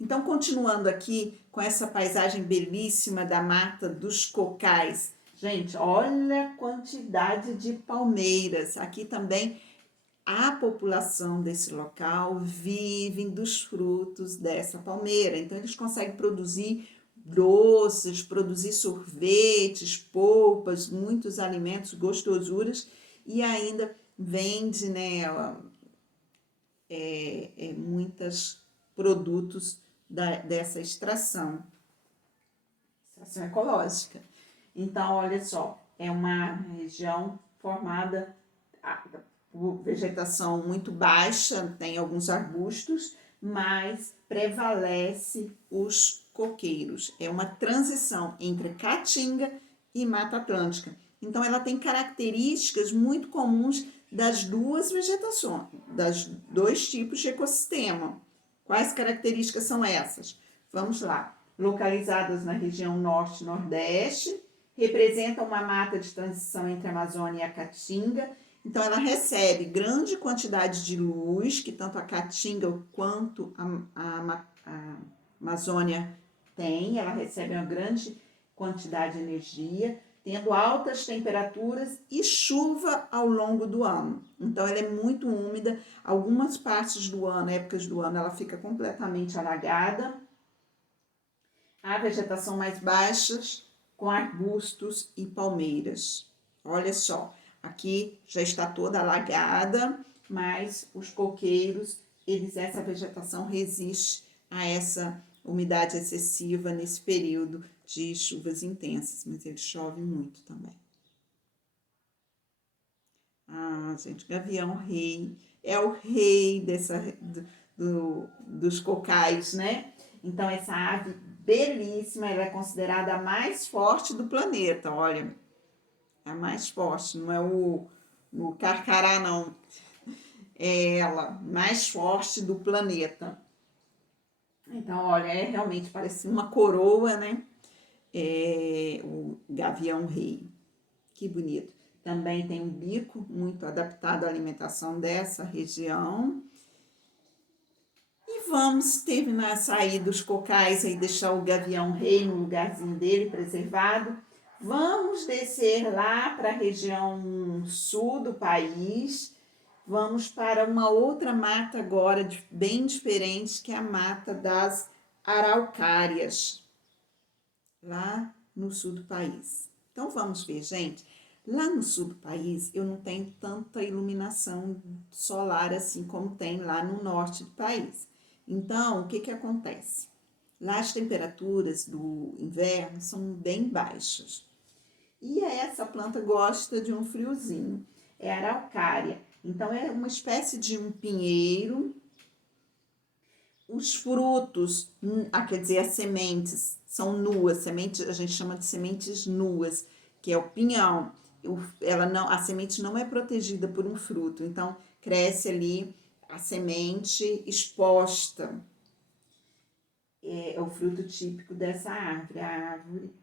Então, continuando aqui com essa paisagem belíssima da Mata dos Cocais. Gente, olha a quantidade de palmeiras. Aqui também a população desse local vive dos frutos dessa palmeira. Então, eles conseguem produzir doces, produzir sorvetes, polpas, muitos alimentos, gostosuras, e ainda vende, né, muitos produtos dessa extração ecológica. Então, olha só, é uma região formada por vegetação muito baixa, tem alguns arbustos, mas prevalece os coqueiros. É uma transição entre Caatinga e Mata Atlântica. Então, ela tem características muito comuns das duas vegetações, das dois tipos de ecossistema. Quais características são essas? Vamos lá. Localizadas na região norte-nordeste, representam uma mata de transição entre a Amazônia e a Caatinga. Então, ela recebe grande quantidade de luz, que tanto a Caatinga quanto a Amazônia tem. Ela recebe uma grande quantidade de energia, tendo altas temperaturas e chuva ao longo do ano. Então, ela é muito úmida. Algumas partes do ano, épocas do ano, ela fica completamente alagada. Há vegetação mais baixa, com arbustos e palmeiras. Olha só, aqui já está toda alagada, mas os coqueiros, essa vegetação resiste a essa umidade excessiva nesse período de chuvas intensas, mas ele chove muito também. Ah, gente, gavião-rei é o rei dos cocais, né? Então, essa ave belíssima, ela é considerada a mais forte do planeta, olha. É a mais forte, não é o carcará, não. É ela, mais forte do planeta. Então, olha, realmente parece uma coroa, né? O gavião-rei. Que bonito. Também tem um bico muito adaptado à alimentação dessa região. E vamos terminar, sair dos cocais e deixar o gavião-rei no lugarzinho dele, preservado. Vamos descer lá para a região sul do país. Vamos para uma outra mata agora, bem diferente, que é a mata das araucárias, lá no sul do país. Então, vamos ver, gente. Lá no sul do país, eu não tenho tanta iluminação solar assim como tem lá no norte do país. Então, o que acontece? Lá as temperaturas do inverno são bem baixas. E essa planta gosta de um friozinho. É a araucária. Então, é uma espécie de um pinheiro. Os frutos, quer dizer, as sementes são nuas. Sementes, a gente chama de sementes nuas, que é o pinhão. A semente não é protegida por um fruto. Então, cresce ali a semente exposta. É o fruto típico dessa árvore, a árvore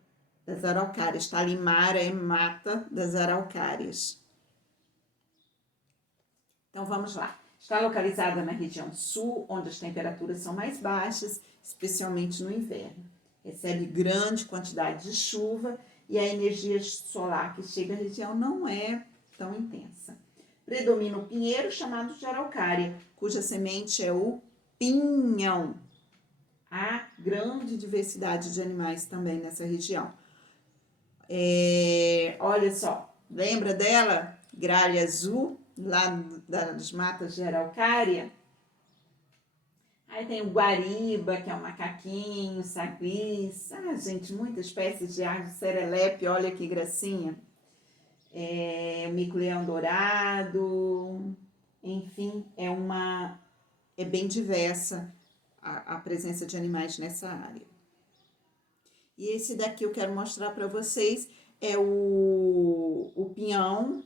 das araucárias. Talimara é mata das araucárias. Então, vamos lá. Está localizada na região sul, onde as temperaturas são mais baixas, especialmente no inverno. Recebe grande quantidade de chuva e a energia solar que chega à região não é tão intensa. Predomina o pinheiro, chamado de araucária, cuja semente é o pinhão. Há grande diversidade de animais também nessa região. Olha só, lembra dela? Gralha azul, lá das matas de araucária. Aí tem o guariba, que é um macaquinho, saguis. Ah, gente, muitas espécies de árvore, serelepe, olha que gracinha. O mico-leão dourado. Enfim, é bem diversa a presença de animais nessa área. E esse daqui eu quero mostrar para vocês é o pinhão.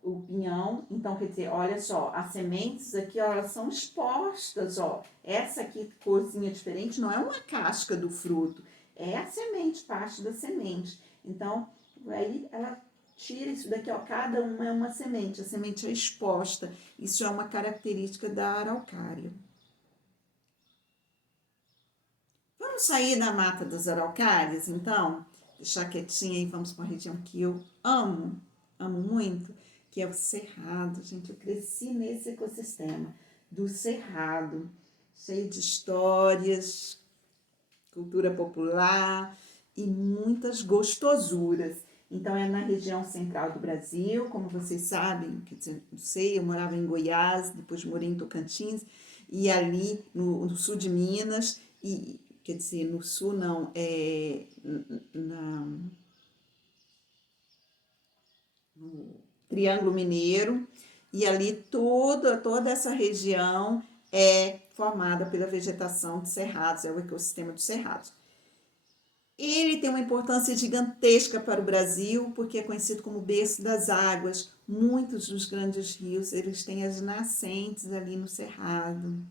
O pinhão, então, quer dizer, olha só, as sementes aqui, ó, elas são expostas, ó. Essa aqui, corzinha diferente, não é uma casca do fruto, é a semente, parte da semente. Então, aí ela tira isso daqui, ó, cada uma é uma semente, a semente é exposta. Isso é uma característica da araucária. Vamos sair da Mata das Araucárias, então? Deixar quietinha e vamos para uma região que eu amo, amo muito, que é o Cerrado. Gente, eu cresci nesse ecossistema do Cerrado, cheio de histórias, cultura popular e muitas gostosuras. Então, é na região central do Brasil, como vocês sabem, quer dizer, não sei, eu morava em Goiás, depois morei em Tocantins, e ali no sul de Minas, e quer dizer, no sul não, no Triângulo Mineiro, e ali toda essa região é formada pela vegetação de cerrados, é o ecossistema dos cerrados. Ele tem uma importância gigantesca para o Brasil, porque é conhecido como berço das águas. Muitos dos grandes rios, eles têm as nascentes ali no cerrado.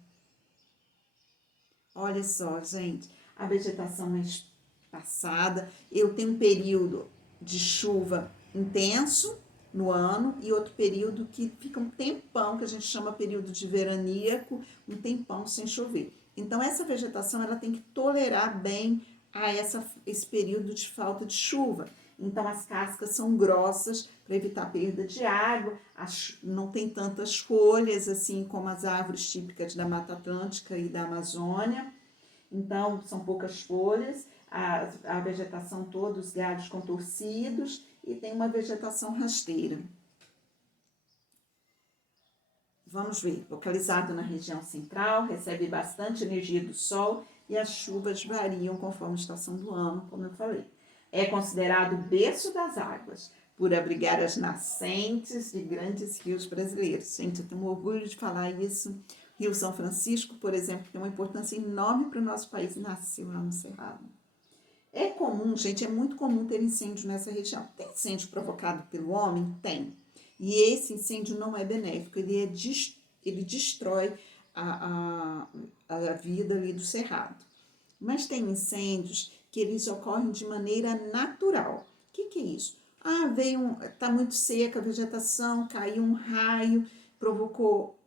Olha só, gente, a vegetação é espaçada. Eu tenho um período de chuva intenso no ano e outro período que fica um tempão, que a gente chama período de veraníaco, um tempão sem chover. Então, essa vegetação ela tem que tolerar bem a esse período de falta de chuva. Então, as cascas são grossas para evitar perda de água, não tem tantas folhas assim como as árvores típicas da Mata Atlântica e da Amazônia. Então, são poucas folhas, a vegetação toda, os galhos contorcidos e tem uma vegetação rasteira. Vamos ver, localizado na região central, recebe bastante energia do sol e as chuvas variam conforme a estação do ano, como eu falei. É considerado o berço das águas, por abrigar as nascentes de grandes rios brasileiros. Gente, eu tenho orgulho de falar isso. Rio São Francisco, por exemplo, tem uma importância enorme para o nosso país, nasceu lá no Cerrado. É comum, gente, é muito comum ter incêndio nessa região. Tem incêndio provocado pelo homem? Tem. E esse incêndio não é benéfico, ele destrói a vida ali do cerrado. Mas tem incêndios que eles ocorrem de maneira natural. O que é isso? Tá muito seca a vegetação, caiu um raio, provocou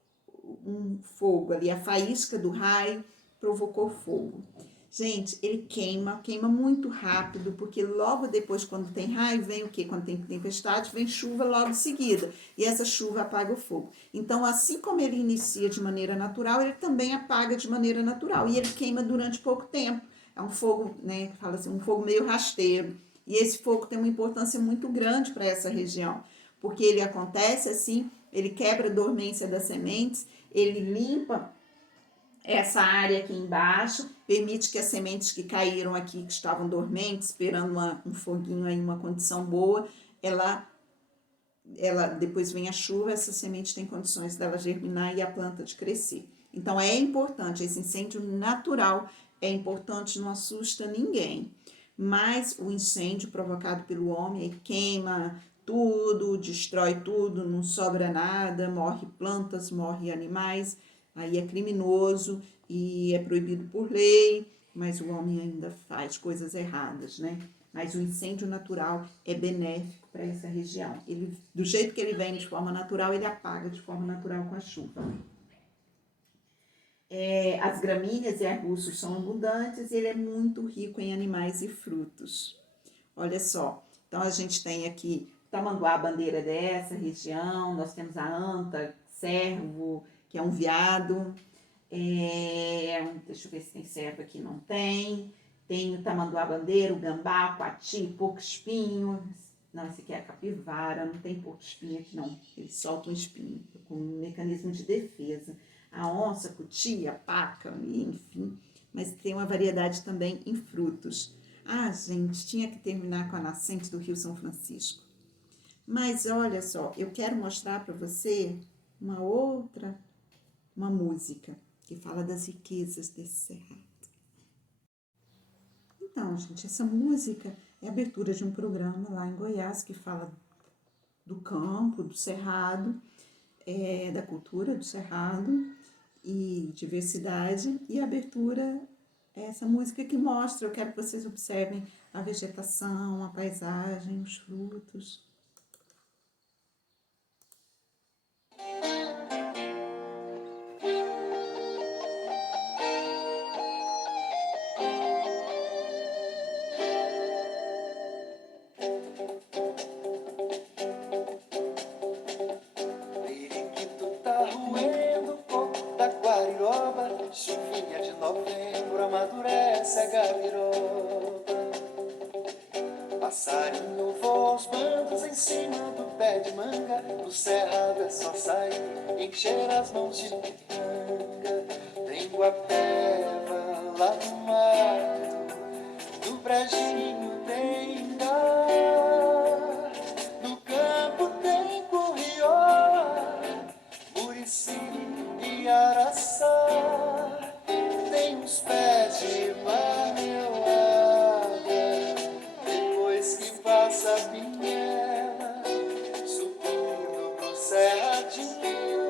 um fogo ali, a faísca do raio provocou fogo. Gente, ele queima muito rápido, porque logo depois, quando tem raio, vem o quê? Quando tem tempestade, vem chuva logo em seguida. E essa chuva apaga o fogo. Então, assim como ele inicia de maneira natural, ele também apaga de maneira natural. E ele queima durante pouco tempo. É um fogo, né, fala assim, um fogo meio rasteiro. E esse fogo tem uma importância muito grande para essa região, porque ele acontece assim, ele quebra a dormência das sementes, ele limpa essa área aqui embaixo, permite que as sementes que caíram aqui, que estavam dormentes, esperando um foguinho aí, uma condição boa, ela depois vem a chuva, essa semente tem condições dela germinar e a planta de crescer. Então é importante, esse incêndio natural é importante, não assusta ninguém. Mas o incêndio provocado pelo homem queima tudo, destrói tudo, não sobra nada, morre plantas, morre animais, aí é criminoso e é proibido por lei, mas o homem ainda faz coisas erradas, né? Mas o incêndio natural é benéfico para essa região. Ele, do jeito que ele vem de forma natural, ele apaga de forma natural com a chuva. As gramíneas e arbustos são abundantes e ele é muito rico em animais e frutos. Olha só, então a gente tem aqui tamanduá, bandeira dessa região, nós temos a anta, cervo, que é um veado, deixa eu ver se tem cervo aqui, não tem. Tem o tamanduá bandeira, o gambá, o pati, porco-espinho. Não, esse aqui é a capivara, não tem porco-espinho aqui não. Ele solta um espinho, com um mecanismo de defesa. A onça, a cutia, a paca, enfim. Mas tem uma variedade também em frutos. Ah, gente, tinha que terminar com a nascente do Rio São Francisco. Mas olha só, eu quero mostrar para você uma música que fala das riquezas desse cerrado. Então, gente, essa música é a abertura de um programa lá em Goiás que fala do campo, do cerrado, da cultura do cerrado e diversidade. E a abertura é essa música que mostra, eu quero que vocês observem a vegetação, a paisagem, os frutos. novembro amadurece a gabiroba. Passarinho voa aos bandos em cima do pé de manga. No cerrado é só sair, encher as mãos de pitanga. Tem guapeva lá no mato, no brejinho tem ingá. No campo tem currió, murici e araçá. Tem uns pés de marmelada, depois que passa a pinhela, subindo pro cerradinho.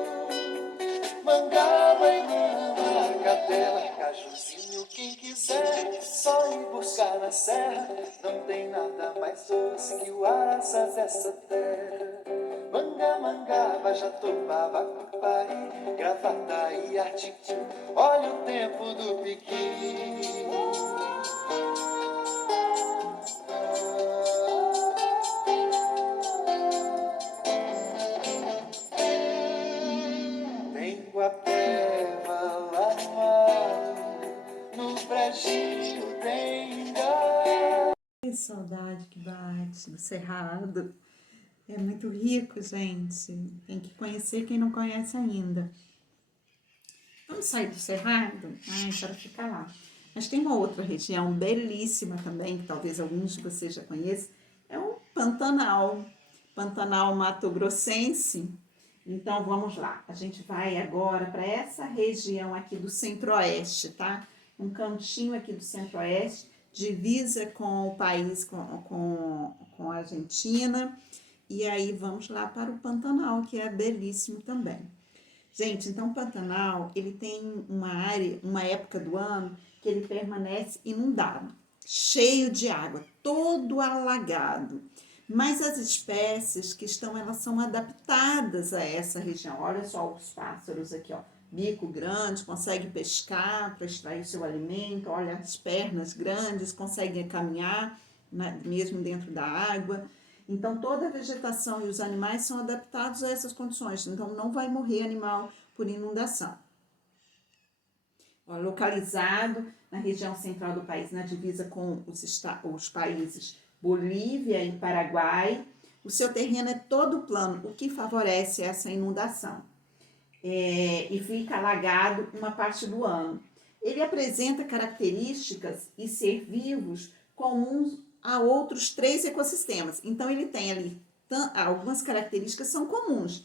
Mangaba e mama, cadela, cajuzinho. Quem quiser, só ir buscar na serra. Não tem nada mais doce que o araçá dessa terra. Manga, mangaba, jatobá, cupari, gravataí, artiquim. Olha o tempo do piqui. Tem guapeva lá no mato, no brejinho tem ingá. Que saudade que bate no Cerrado. É muito rico, gente. Tem que conhecer quem não conhece ainda. Vamos sair do Cerrado? Ai, quero ficar lá. Mas tem uma outra região belíssima também, que talvez alguns de vocês já conheçam, é o Pantanal. Pantanal Mato-Grossense. Então, vamos lá. A gente vai agora para essa região aqui do Centro-Oeste, tá? Um cantinho aqui do Centro-Oeste, divisa com o país, com a Argentina. E aí, vamos lá para o Pantanal, que é belíssimo também. Gente, então o Pantanal, ele tem uma área, uma época do ano que ele permanece inundado, cheio de água, todo alagado. Mas as espécies que estão, elas são adaptadas a essa região. Olha só os pássaros aqui, ó. Bico grande, consegue pescar para extrair seu alimento. Olha as pernas grandes, conseguem caminhar, né, mesmo dentro da água. Então, toda a vegetação e os animais são adaptados a essas condições. Então, não vai morrer animal por inundação. Ó, localizado na região central do país, na divisa com os países Bolívia e Paraguai, o seu terreno é todo plano, o que favorece essa inundação. E fica alagado uma parte do ano. Ele apresenta características e ser vivos comuns a outros 3 ecossistemas. Então, ele tem ali algumas características que são comuns.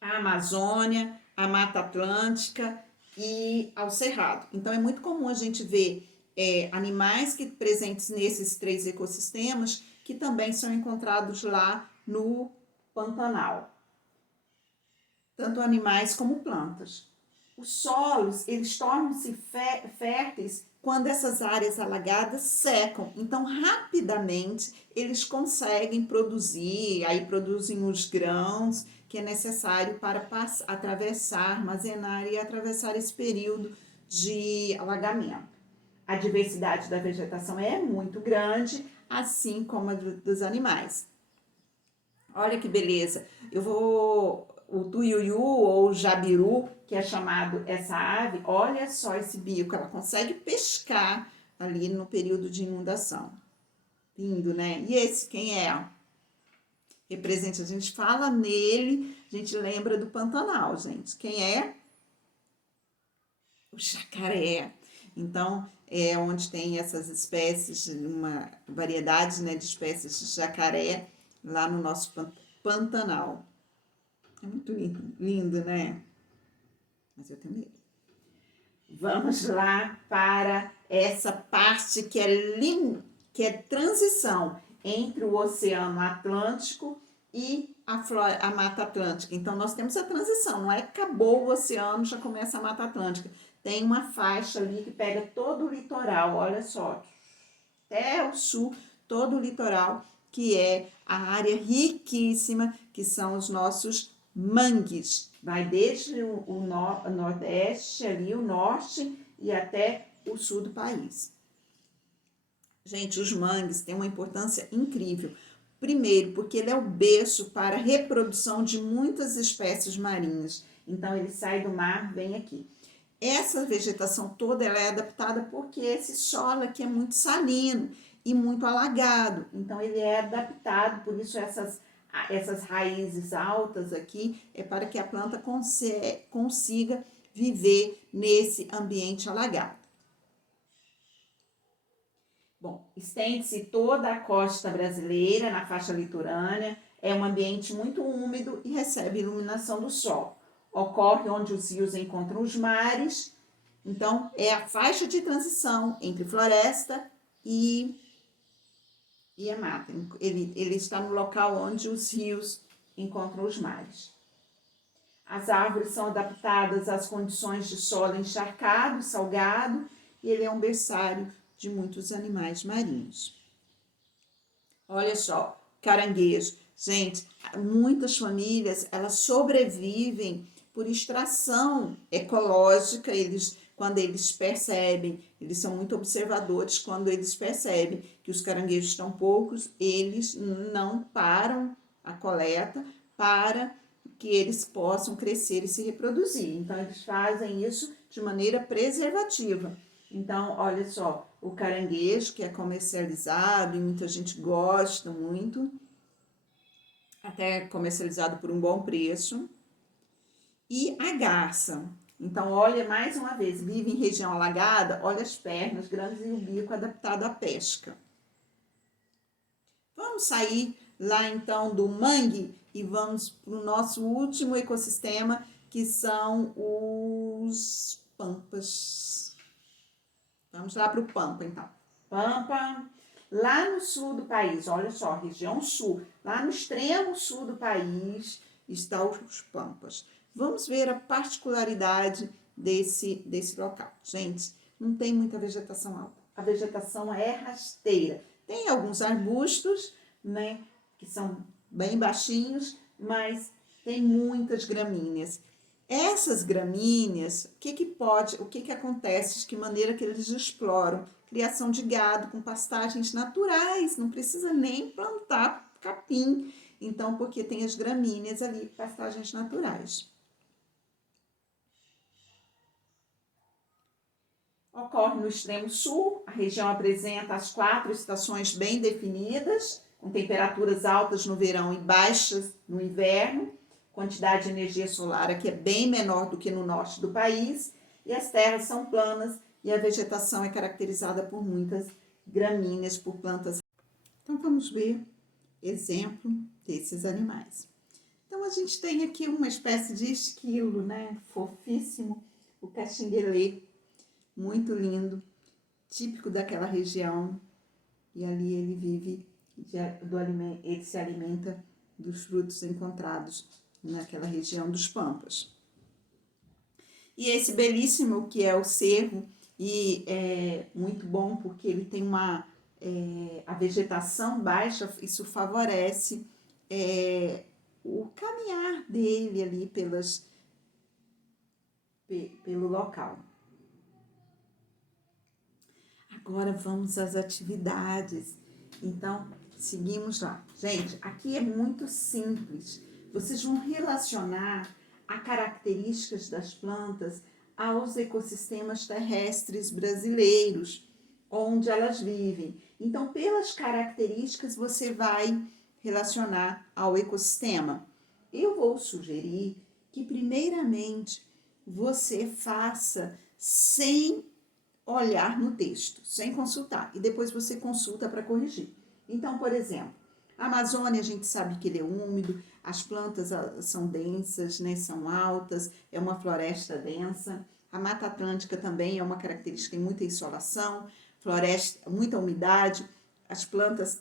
A Amazônia, a Mata Atlântica e ao Cerrado. Então, é muito comum a gente ver animais presentes nesses 3 ecossistemas que também são encontrados lá no Pantanal. Tanto animais como plantas. Os solos, eles tornam-se férteis quando essas áreas alagadas secam. Então, rapidamente, eles conseguem produzir, aí produzem os grãos que é necessário para atravessar, armazenar e atravessar esse período de alagamento. A diversidade da vegetação é muito grande, assim como a dos animais. Olha que beleza! O tuiuiu ou jabiru, que é chamado essa ave, olha só esse bico, ela consegue pescar ali no período de inundação. Lindo, né? E esse quem é? Representa, a gente fala nele, a gente lembra do Pantanal, gente. Quem é? O jacaré. Então, é onde tem essas espécies, uma variedade, né, de espécies de jacaré lá no nosso Pantanal. É muito lindo, né? Mas eu tenho medo. Vamos lá para essa parte que é transição entre o Oceano Atlântico e a Mata Atlântica. Então, nós temos a transição, não é que acabou o oceano, já começa a Mata Atlântica. Tem uma faixa ali que pega todo o litoral, olha só, até o sul, todo o litoral, que é a área riquíssima, que são os nossos mangues. Vai desde o nordeste, ali o norte, e até o sul do país. Gente, os mangues têm uma importância incrível. Primeiro, porque ele é o berço para a reprodução de muitas espécies marinhas. Então, ele sai do mar, vem aqui. Essa vegetação toda ela é adaptada porque esse solo aqui é muito salino e muito alagado. Então, ele é adaptado, por isso essas raízes altas aqui é para que a planta consiga viver nesse ambiente alagado. Bom, estende-se toda a costa brasileira na faixa litorânea, é um ambiente muito úmido e recebe iluminação do sol. Ocorre onde os rios encontram os mares, então é a faixa de transição entre floresta e a mata. Ele está no local onde os rios encontram os mares. As árvores são adaptadas às condições de solo encharcado, salgado, e ele é um berçário de muitos animais marinhos. Olha só, caranguejo. Gente, muitas famílias, elas sobrevivem por extração ecológica. Quando eles percebem, eles são muito observadores, quando eles percebem que os caranguejos estão poucos, eles não param a coleta para que eles possam crescer e se reproduzir. Então, eles fazem isso de maneira preservativa. Então, olha só, o caranguejo, que é comercializado e muita gente gosta muito, até comercializado por um bom preço, e a garça. Então, olha, mais uma vez, vive em região alagada, olha as pernas grandes e o bico adaptado à pesca. Vamos sair lá, então, do mangue e vamos para o nosso último ecossistema, que são os pampas. Vamos lá para o Pampa, então. Pampa, lá no sul do país, olha só, região sul, lá no extremo sul do país estão os Pampas. Vamos ver a particularidade desse local. Gente, não tem muita vegetação alta. A vegetação é rasteira. Tem alguns arbustos, né, que são bem baixinhos, mas tem muitas gramíneas. Essas gramíneas, o que acontece, de que maneira que eles exploram? Criação de gado com pastagens naturais, não precisa nem plantar capim. Então, porque tem as gramíneas ali, pastagens naturais. Ocorre no extremo sul, a região apresenta as 4 estações bem definidas, com temperaturas altas no verão e baixas no inverno. Quantidade de energia solar aqui é bem menor do que no norte do país, e as terras são planas e a vegetação é caracterizada por muitas gramíneas, por plantas. Então, vamos ver exemplo desses animais. Então, a gente tem aqui uma espécie de esquilo, né? Fofíssimo, o caxinguelê, muito lindo, típico daquela região, e ali ele vive, ele se alimenta dos frutos encontrados naquela região dos Pampas. E esse belíssimo que é o cerro, e é muito bom porque ele tem a vegetação baixa, isso favorece o caminhar dele ali pelo local. Agora vamos às atividades. Então, seguimos lá. Gente, aqui é muito simples. Vocês vão relacionar as características das plantas aos ecossistemas terrestres brasileiros, onde elas vivem. Então, pelas características, você vai relacionar ao ecossistema. Eu vou sugerir que, primeiramente, você faça sem olhar no texto, sem consultar, e depois você consulta para corrigir. Então, por exemplo, a Amazônia, a gente sabe que ele é úmido, as plantas são densas, né, são altas, é uma floresta densa. A Mata Atlântica também é uma característica de muita insolação, floresta, muita umidade. As plantas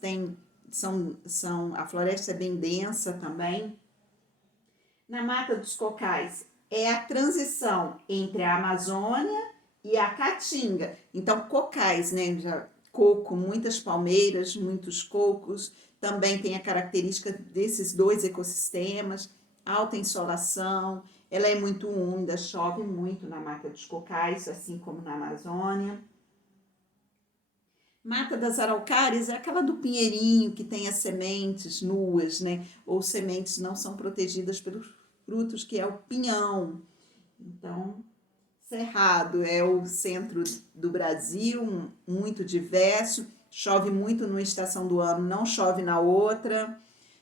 a floresta é bem densa também. Na Mata dos Cocais, é a transição entre a Amazônia e a Caatinga. Então, cocais, né? Coco, muitas palmeiras, muitos cocos. Também tem a característica desses 2 ecossistemas, alta insolação, ela é muito úmida, chove muito na Mata dos Cocais, assim como na Amazônia. Mata das Araucárias é aquela do pinheirinho que tem as sementes nuas, né? Ou sementes não são protegidas pelos frutos, que é o pinhão. Então, Cerrado é o centro do Brasil, muito diverso, chove muito numa estação do ano, não chove na outra,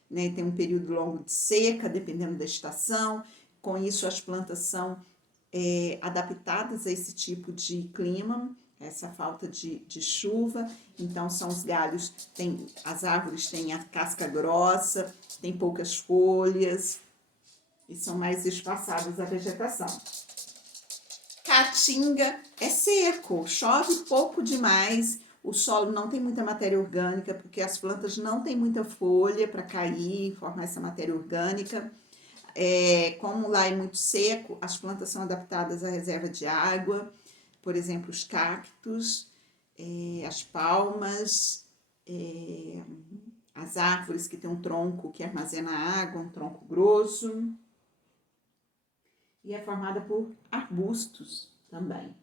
né? Tem um período longo de seca, dependendo da estação. Com isso, as plantas são adaptadas a esse tipo de clima, essa falta de chuva. Então, são os galhos, as árvores têm a casca grossa, tem poucas folhas e são mais espaçadas a vegetação. Caatinga é seco, chove pouco demais, o solo não tem muita matéria orgânica, porque as plantas não têm muita folha para cair e formar essa matéria orgânica. Como lá é muito seco, as plantas são adaptadas à reserva de água, por exemplo, os cactos, as palmas, as árvores que têm um tronco que armazena água, um tronco grosso. E é formada por arbustos também.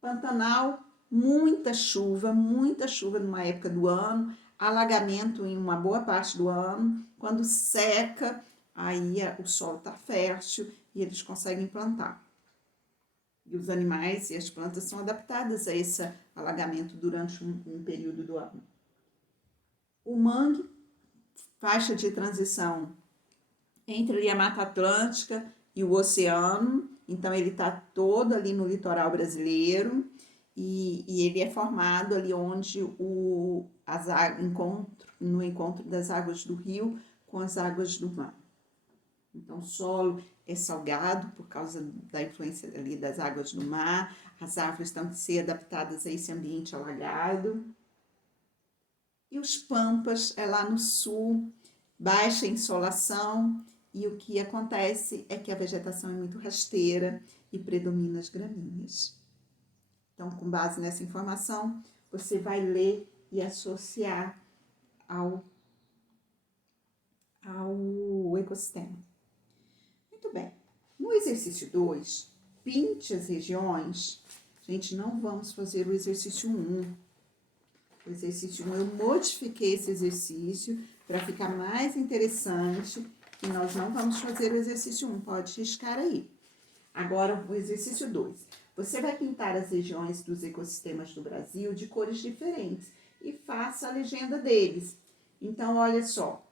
Pantanal, muita chuva numa época do ano, alagamento em uma boa parte do ano. Quando seca, aí o solo está fértil e eles conseguem plantar. E os animais e as plantas são adaptadas a esse alagamento durante um período do ano. O mangue, faixa de transição entre a Mata Atlântica e o oceano, então ele está todo ali no litoral brasileiro e ele é formado ali onde no encontro das águas do rio com as águas do mar. Então o solo é salgado por causa da influência ali das águas do mar, as árvores estão a ser adaptadas a esse ambiente alagado. E os pampas é lá no sul, baixa insolação, e o que acontece é que a vegetação é muito rasteira e predomina as gramíneas. Então, com base nessa informação, você vai ler e associar ao ecossistema. Muito bem. No exercício 2, pinte as regiões. Gente, não vamos fazer o exercício 1. O exercício 1, eu modifiquei esse exercício para ficar mais interessante. E nós não vamos fazer o exercício 1, pode riscar aí. Agora, o exercício 2. Você vai pintar as regiões dos ecossistemas do Brasil de cores diferentes e faça a legenda deles. Então, olha só.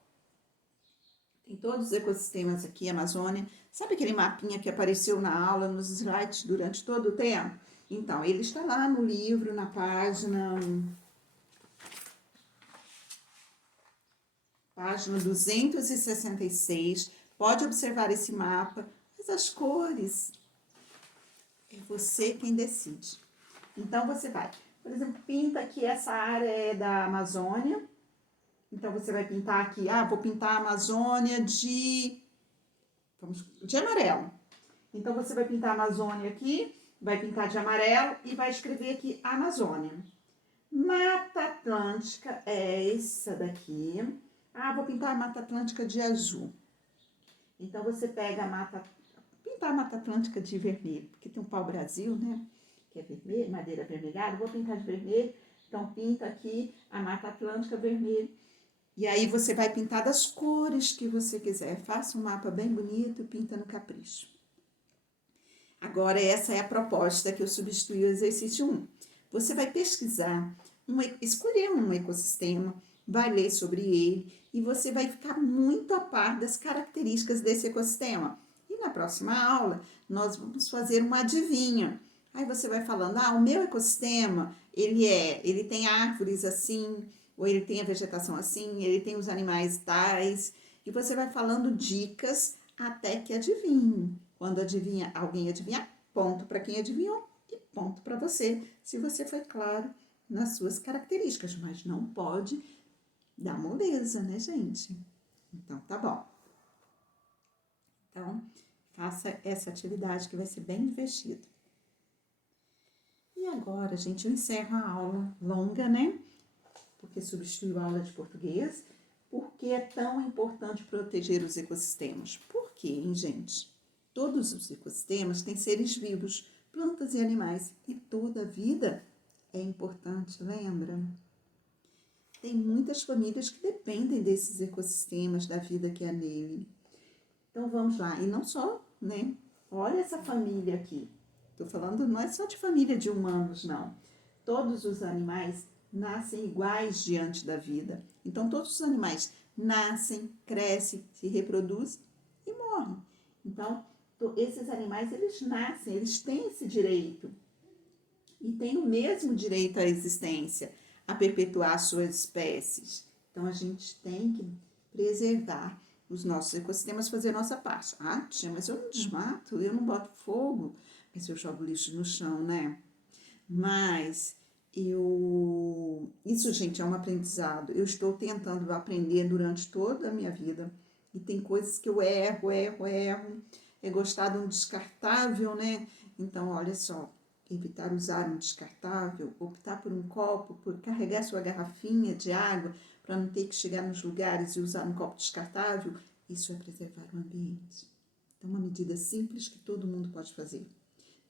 Tem todos os ecossistemas aqui, Amazônia. Sabe aquele mapinha que apareceu na aula, nos slides durante todo o tempo? Então, ele está lá no livro, na página 266, pode observar esse mapa, mas as cores, é você quem decide. Então, você vai, por exemplo, pinta aqui essa área da Amazônia, então você vai pintar aqui, vou pintar a Amazônia de amarelo. Então, você vai pintar a Amazônia aqui, vai pintar de amarelo e vai escrever aqui Amazônia. Mata Atlântica é essa daqui. Vou pintar a Mata Atlântica de azul. Então, você pega pintar a Mata Atlântica de vermelho, porque tem um pau-brasil, né? Que é vermelho, madeira avermelhada. Vou pintar de vermelho. Então, pinta aqui a Mata Atlântica vermelho. E aí, você vai pintar das cores que você quiser. Faça um mapa bem bonito e pinta no capricho. Agora, essa é a proposta que eu substituí o exercício 1. Você vai pesquisar, escolher um ecossistema, vai ler sobre ele e você vai ficar muito a par das características desse ecossistema. E na próxima aula, nós vamos fazer uma adivinha. Aí você vai falando, o meu ecossistema, ele tem árvores assim, ou ele tem a vegetação assim, ele tem os animais tais, e você vai falando dicas até que adivinhe. Quando alguém adivinhar, ponto para quem adivinhou e ponto para você, se você foi claro nas suas características, mas não pode dar moleza, né, gente? Então, tá bom. Então, faça essa atividade que vai ser bem divertido. E agora, gente, eu encerro a aula longa, né? Porque substituiu a aula de português. Por que é tão importante proteger os ecossistemas? Por quê, hein, gente? Todos os ecossistemas têm seres vivos, plantas e animais, e toda a vida é importante, lembra? Tem muitas famílias que dependem desses ecossistemas, da vida que há nele. Então, vamos lá. E não só, né? Olha essa família aqui. Estou falando, não é só de família de humanos, não. Todos os animais nascem iguais diante da vida. Então, todos os animais nascem, crescem, se reproduzem e morrem. Então, esses animais, eles nascem, eles têm esse direito. E têm o mesmo direito à existência, a perpetuar suas espécies. Então, a gente tem que preservar os nossos ecossistemas, fazer a nossa parte. Ah, tia, mas eu não desmato, eu não boto fogo, mas eu jogo lixo no chão, né? Mas isso, gente, é um aprendizado. Eu estou tentando aprender durante toda a minha vida. E tem coisas que eu erro. É gostar de um descartável, né? Então, olha só, evitar usar um descartável, optar por um copo, por carregar sua garrafinha de água para não ter que chegar nos lugares e usar um copo descartável, isso é preservar o ambiente. Então, uma medida simples que todo mundo pode fazer.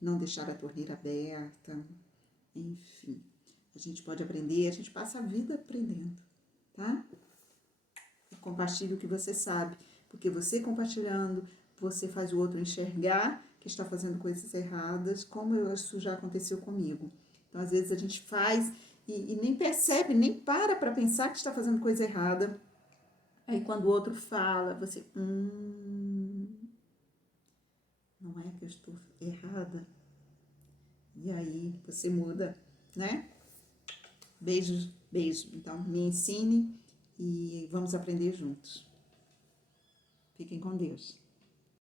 Não deixar a torneira aberta, enfim. A gente pode aprender, a gente passa a vida aprendendo, tá? E compartilhe o que você sabe, porque você compartilhando, você faz o outro enxergar que está fazendo coisas erradas, como isso já aconteceu comigo. Então, às vezes a gente faz e nem percebe, nem para pensar que está fazendo coisa errada. Aí quando o outro fala, você, não é que eu estou errada? E aí você muda, né? Beijo, beijo. Então, me ensine e vamos aprender juntos. Fiquem com Deus.